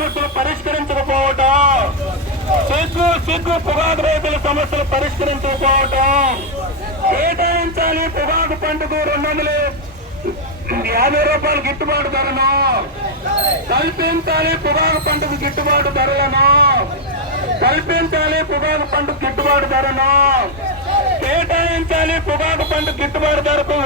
సమస్యలు పరిష్కరించకపోవటం, సిగ్గు పొగాకు రైతుల సమస్యలు పరిష్కరించకపోవటం, కేటాయించాలి పొగాకు పంటకు 250 రూపాయలు గిట్టుబాటు ధరను, కల్పించాలి పొగాకు పంటకు గిట్టుబాటు ధరలను, కల్పించాలి పొగాకు పంటకు గిట్టుబాటు ధరను, కేటాయించాలి పొగాకు పంటకు గిట్టుబాటు ధరకు